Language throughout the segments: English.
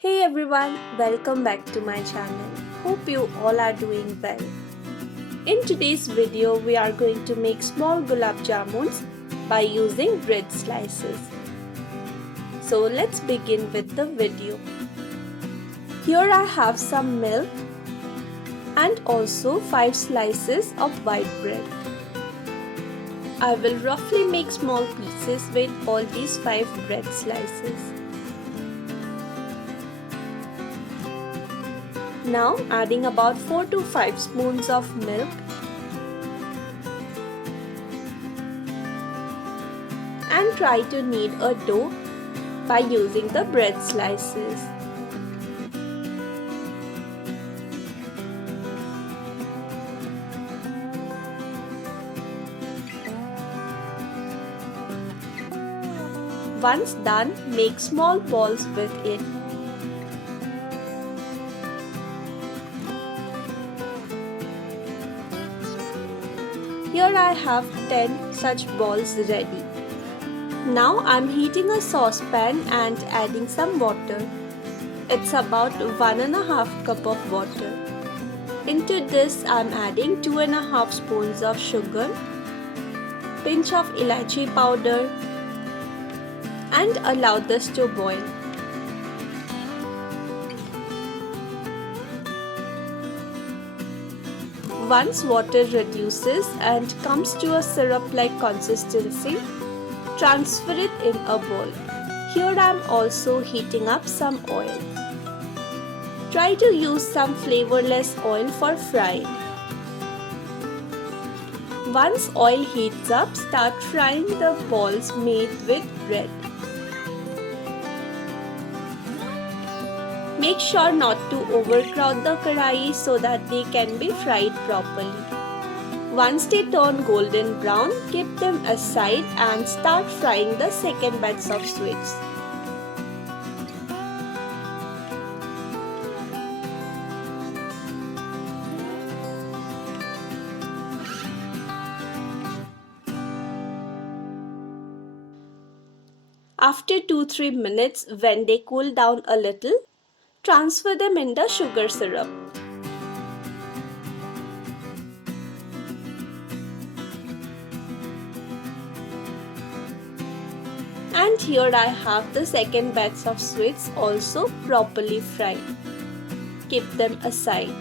Hey everyone, welcome back to my channel. Hope you all are doing well. In today's video, we are going to make small gulab jamuns by using bread slices. So let's begin with the video. Here I have some milk and also 5 slices of white bread. I will roughly make small pieces with all these 5 bread slices. Now adding about 4 to 5 spoons of milk and try to knead a dough by using the bread slices. Once done, make small balls with it. Here I have 10 such balls ready. Now I'm heating a saucepan and adding some water. It's about 1.5 cup of water. Into this I'm adding 2.5 spoons of sugar, pinch of elaichi powder, and allow this to boil. Once water reduces and comes to a syrup-like consistency, transfer it in a bowl. Here I am also heating up some oil. Try to use some flavorless oil for frying. Once oil heats up, start frying the balls made with bread. Make sure not to overcrowd the karai so that they can be fried properly. Once they turn golden brown, keep them aside and start frying the second batch of sweets. After 2-3 minutes, when they cool down a little, transfer them in the sugar syrup. And here I have the second batch of sweets also properly fried. Keep them aside.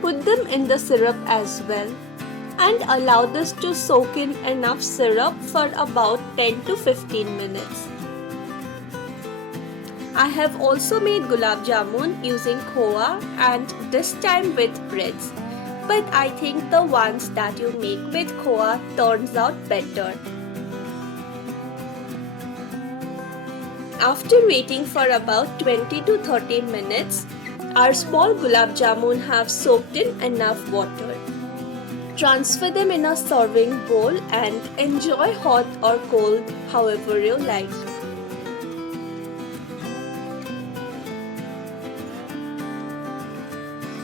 Put them in the syrup as well and allow this to soak in enough syrup for about 10 to 15 minutes. I have also made gulab jamun using khoa and this time with breads, but I think the ones that you make with khoa turns out better. After waiting for about 20 to 30 minutes, our small gulab jamun have soaked in enough water. Transfer them in a serving bowl and enjoy hot or cold, however you like.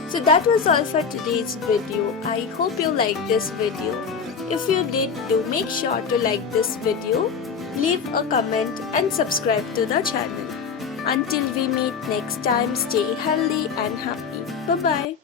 So that was all for today's video. I hope you liked this video. If you did, do make sure to like this video, leave a comment and subscribe to the channel. Until we meet next time, stay healthy and happy. Bye-bye.